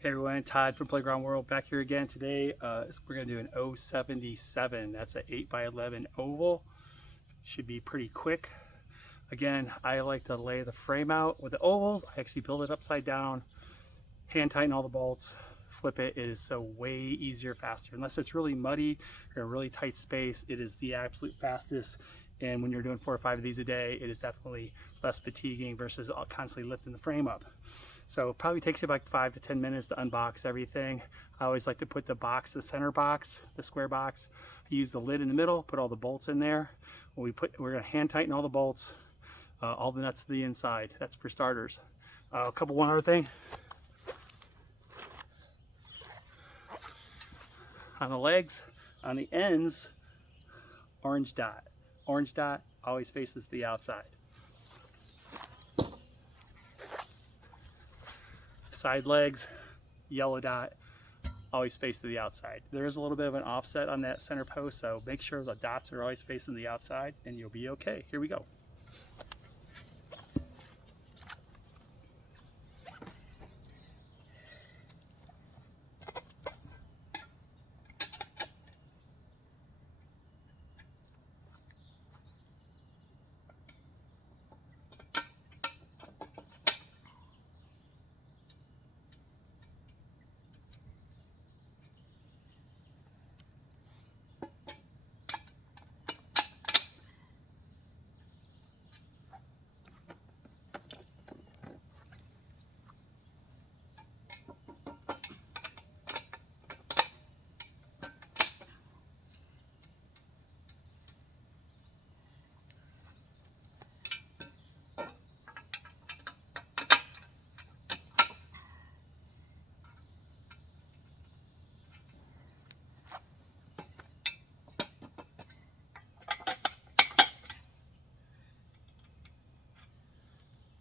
Hey everyone, Todd from Playground World back here again. Today we're going to do an O77. That's an 8x11 oval. Should be pretty quick. Again, I like to lay the frame out. With the ovals, I actually build it upside down, hand tighten all the bolts, flip it. It is so way easier, faster. Unless it's really muddy or a really tight space, it is the absolute fastest. And when you're doing 4 or 5 of these a day, it is definitely less fatiguing versus constantly lifting the frame up. So it probably takes you like 5 to 10 minutes to unbox everything. I always like to put the box, the center box, the square box. I use the lid in the middle, put all the bolts in there. We're gonna hand tighten all the bolts, all the nuts to the inside. That's for starters. One other thing. On the legs, on the ends, orange dot. Orange dot always faces the outside. Side legs, yellow dot, always face to the outside. There is a little bit of an offset on that center post, so make sure the dots are always facing the outside and you'll be okay. Here we go.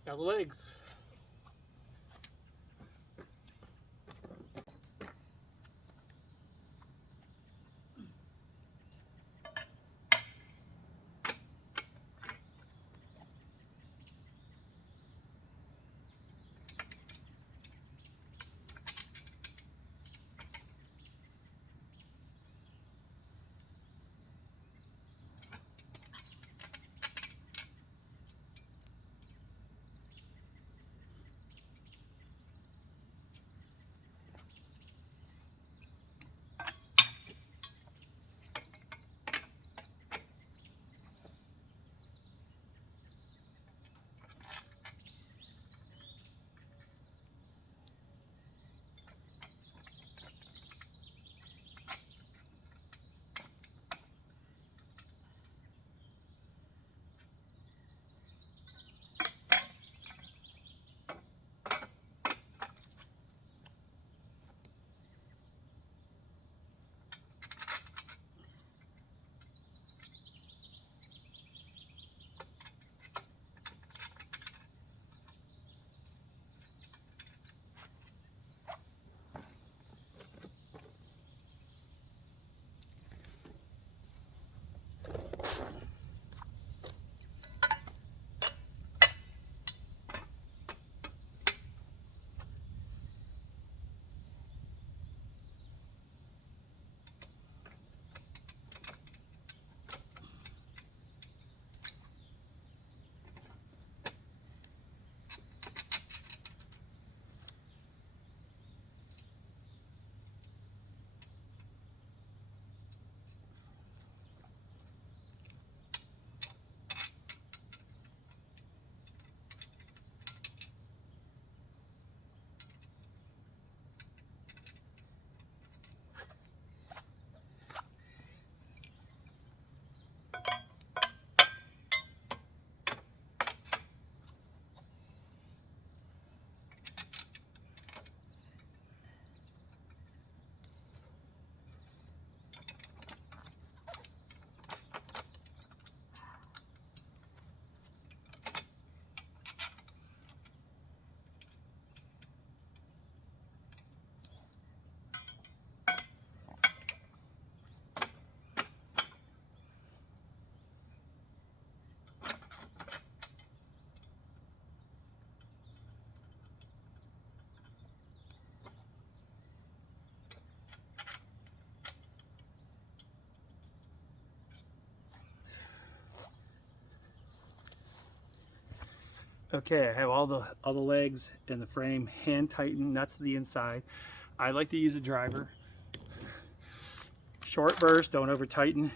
Now the legs. Okay, I have all the legs and the frame hand tightened, nuts to the inside. I like to use a driver. Short burst, don't over tighten.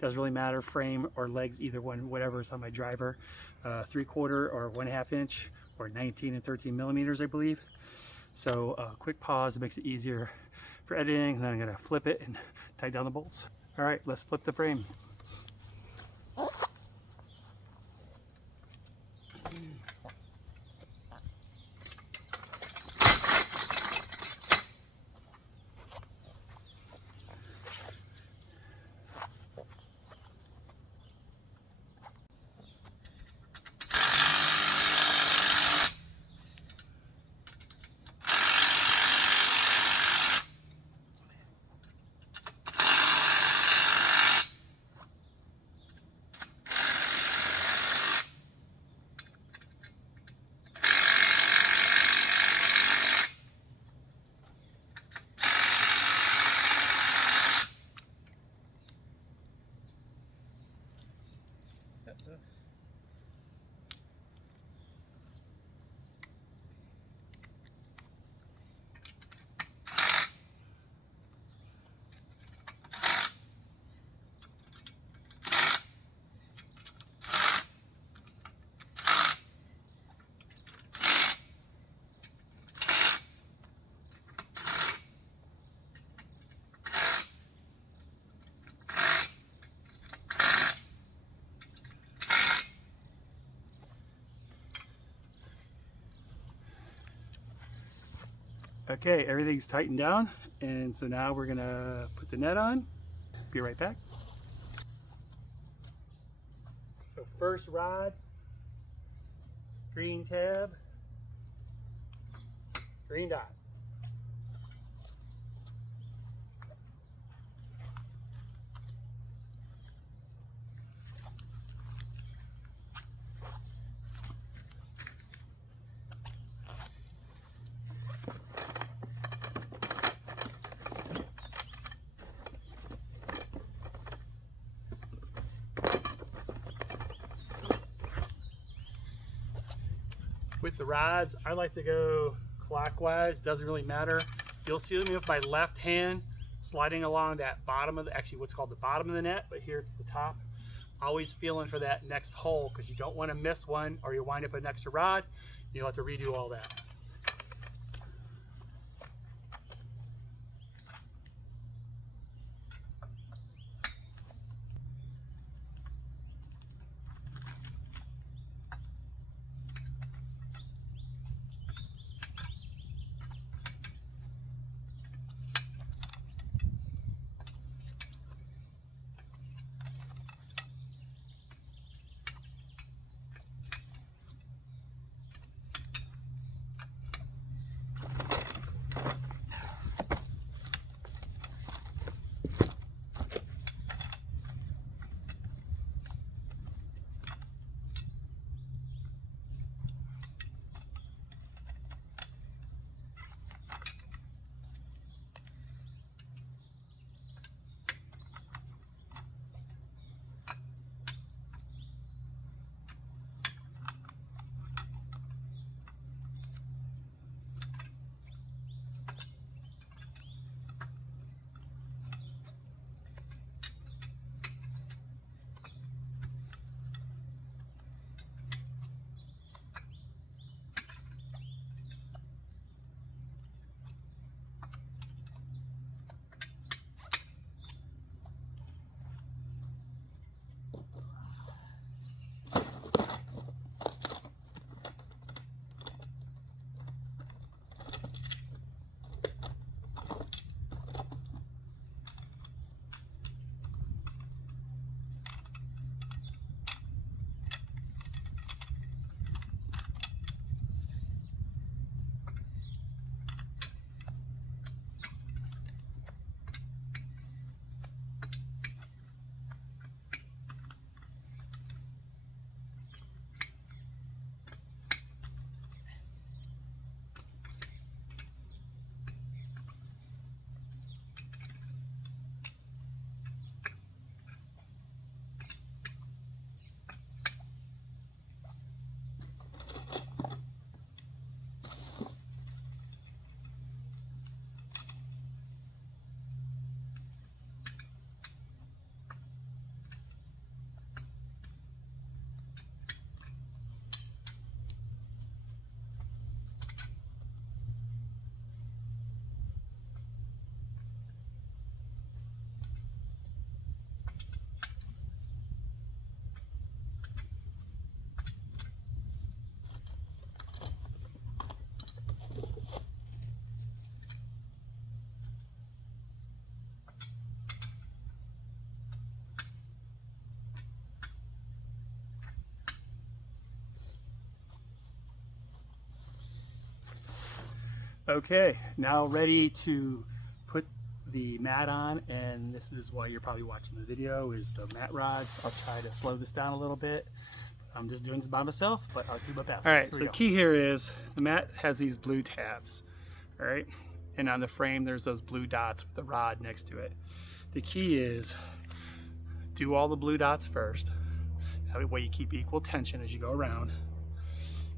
Doesn't really matter, frame or legs, either one, whatever is on my driver. 3/4 or 1/2 inch or 19 and 13 millimeters, I believe. So quick pause, it makes it easier for editing. And then I'm gonna flip it and tighten down the bolts. All right, let's flip the frame. Okay, everything's tightened down, and so now we're gonna put the net on. Be right back. So first rod, green tab, green dot. With the rods, I like to go clockwise, doesn't really matter. You'll see me with my left hand sliding along that bottom of the, actually what's called the bottom of the net, but here it's the top. Always feeling for that next hole because you don't want to miss one or you wind up with an extra rod. You'll have to redo all that. Okay, now ready to put the mat on, and this is why you're probably watching the video, is the mat rods. I'll try to slow this down a little bit. I'm just doing this by myself, but I'll do my best. All right, so the key here is the mat has these blue tabs, all right? And on the frame, there's those blue dots with the rod next to it. The key is do all the blue dots first. That way you keep equal tension as you go around.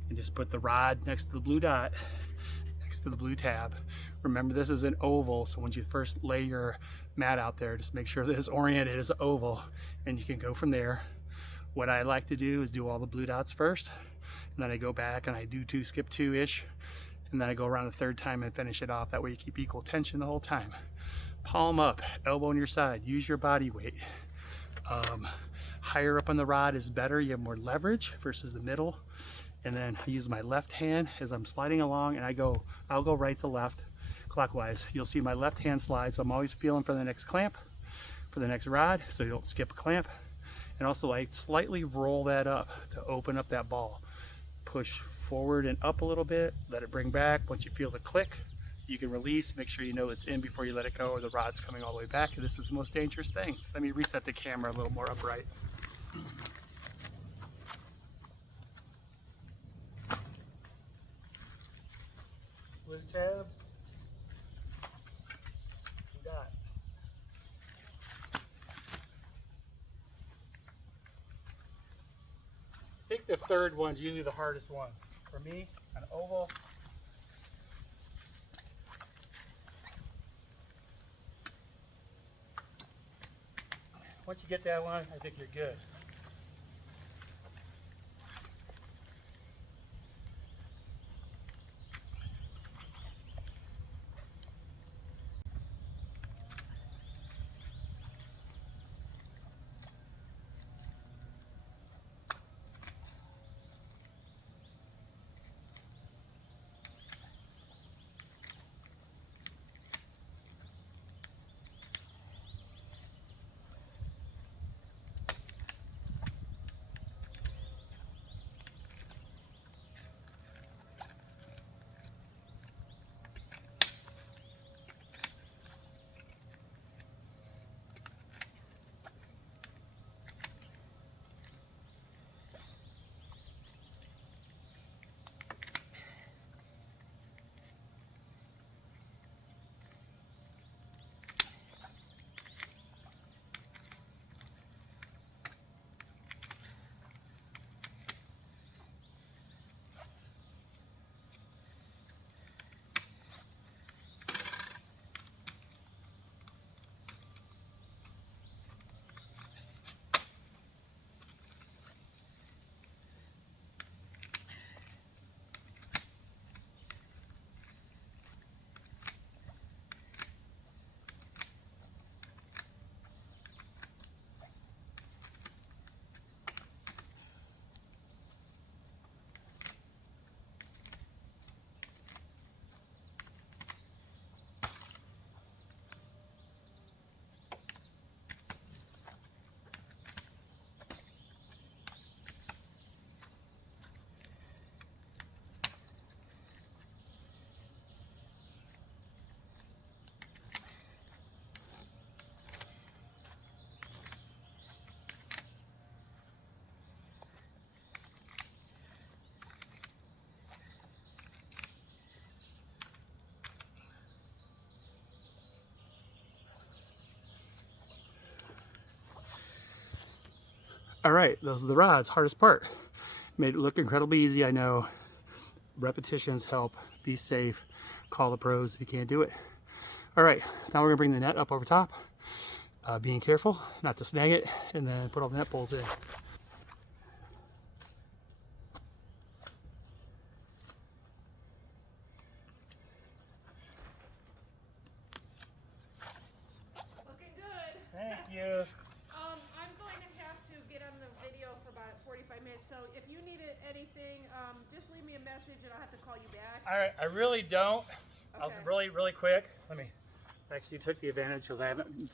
And just put the rod next to the blue dot, next to the blue tab. Remember, this is an oval, so when you first lay your mat out there, just make sure that it's oriented as an oval, and you can go from there. What I like to do is do all the blue dots first, and then I go back and I do two, skip two-ish, and then I go around the third time and finish it off. That way you keep equal tension the whole time. Palm up, elbow on your side, use your body weight. Higher up on the rod is better, you have more leverage versus the middle. And then I use my left hand as I'm sliding along, and I'll go right to left clockwise. You'll see my left hand slide, so I'm always feeling for the next clamp, for the next rod, so you don't skip a clamp. And also I slightly roll that up to open up that ball. Push forward and up a little bit, let it bring back. Once you feel the click, you can release. Make sure you know it's in before you let it go, or the rod's coming all the way back. And this is the most dangerous thing. Let me reset the camera a little more upright. Blue tab. Blue dot. I think the third one's usually the hardest one. For me, an oval. Once you get that one, I think you're good. All right, those are the rods, hardest part. Made it look incredibly easy, I know. Repetitions help, be safe, call the pros if you can't do it. All right, now we're gonna bring the net up over top, being careful not to snag it, and then put all the net poles in. Looking good. Thank you. I'm going to have to get on the video for about 45 minutes, so if you need anything, just leave me a message and I'll have to call you back. All right, I really don't. Okay. I'll really quick. Let me, actually took the advantage because I haven't.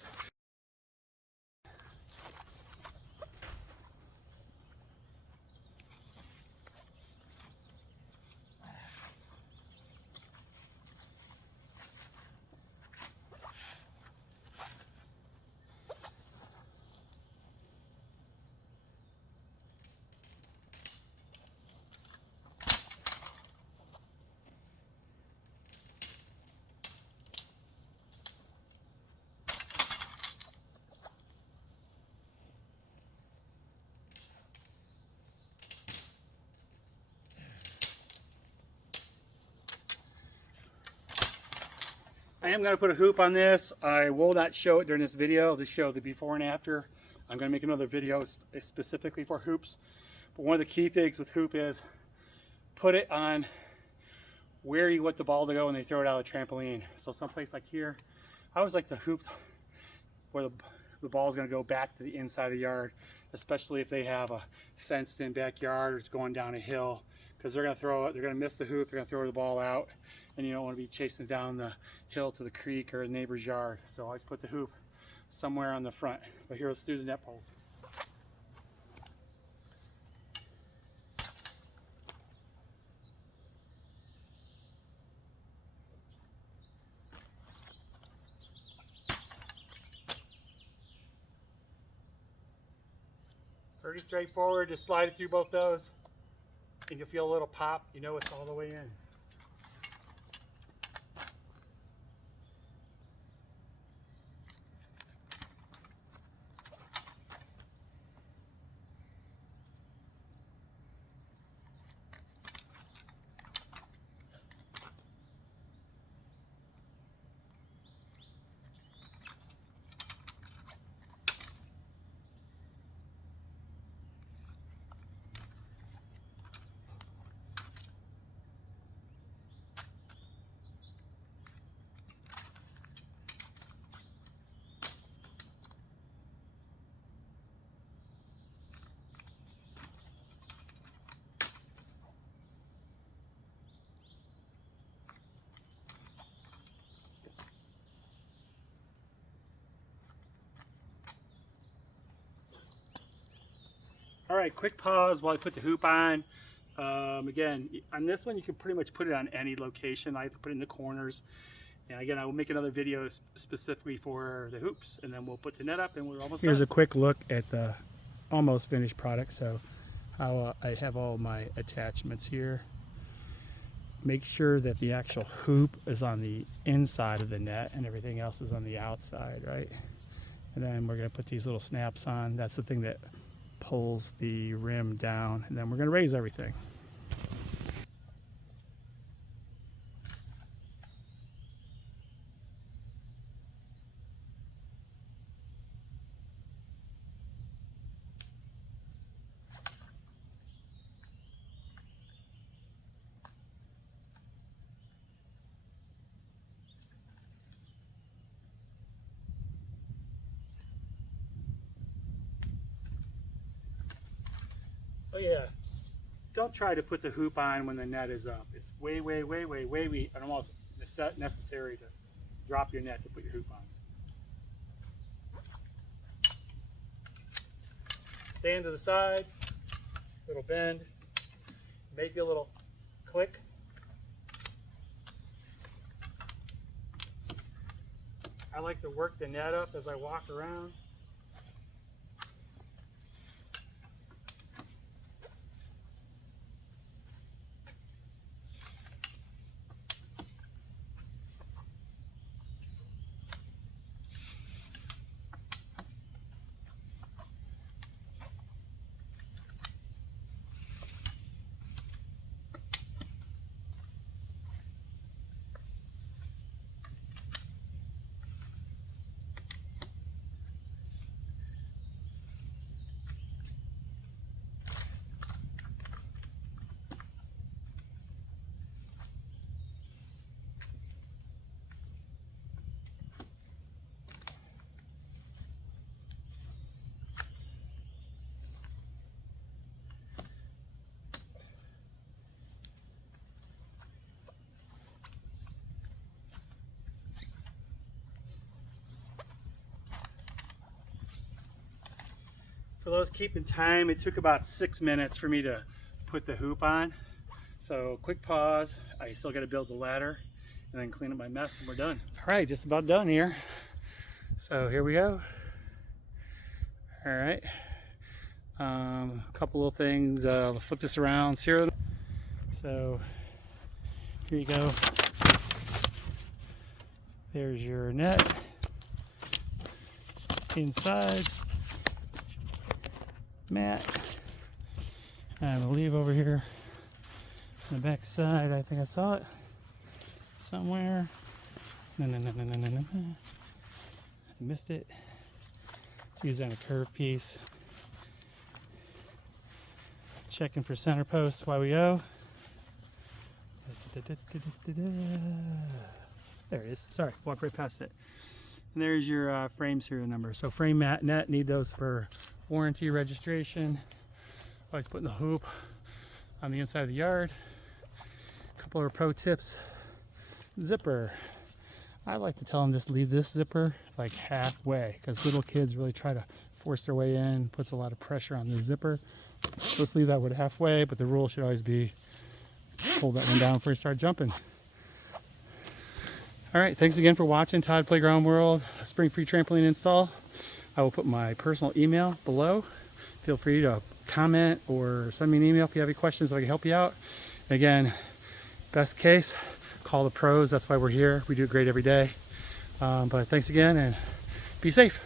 am going to put a hoop on this. I will not show it during this video. I'll just show the before and after. I'm going to make another video specifically for hoops. But one of the key things with hoop is put it on where you want the ball to go when they throw it out of the trampoline. So someplace like here, I always like the hoop where the ball is going to go back to the inside of the yard, especially if they have a fenced in backyard or it's going down a hill, because they're going to throw it, they're going to miss the hoop, they're going to throw the ball out, and you don't want to be chasing down the hill to the creek or a neighbor's yard. So I always put the hoop somewhere on the front. But here, let's do the net poles. Pretty straightforward, just slide it through both those and you'll feel a little pop, you know it's all the way in. All right, quick pause while I put the hoop on. Again, on this one, you can pretty much put it on any location. I have to put it in the corners. And again, I will make another video specifically for the hoops, and then we'll put the net up and we're almost done. Here's a quick look at the almost finished product. So I have all my attachments here. Make sure that the actual hoop is on the inside of the net and everything else is on the outside, right? And then we're gonna put these little snaps on. That's the thing that pulls the rim down, and then we're going to raise everything. Oh yeah, don't try to put the hoop on when the net is up. It's way almost necessary to drop your net to put your hoop on. Stand to the side, little bend, make a little click. I like to work the net up as I walk around. For those keeping time, it took about 6 minutes for me to put the hoop on. So quick pause. I still got to build the ladder and then clean up my mess and we're done. All right, just about done here. So here we go. All right. A couple little things. I'll flip this around. So here you go. There's your net inside. Mat. I believe over here on the back side, I think I saw it somewhere. No. I missed it. Let's use it on a curved piece. Checking for center posts while we go. There it is. Sorry, walked right past it. And there's your frame serial number. So frame, mat, net, need those for warranty, registration. Always putting the hoop on the inside of the yard. A couple of pro tips. Zipper. I like to tell them just leave this zipper like halfway, because little kids really try to force their way in, puts a lot of pressure on the zipper. So let's leave that one halfway, but the rule should always be hold that one down before you start jumping. All right, thanks again for watching Todd Playground World Springfree Trampoline install. I will put my personal email below. Feel free to comment or send me an email if you have any questions so I can help you out. Again, best case, call the pros. That's why we're here. We do it great every day. But thanks again, and be safe.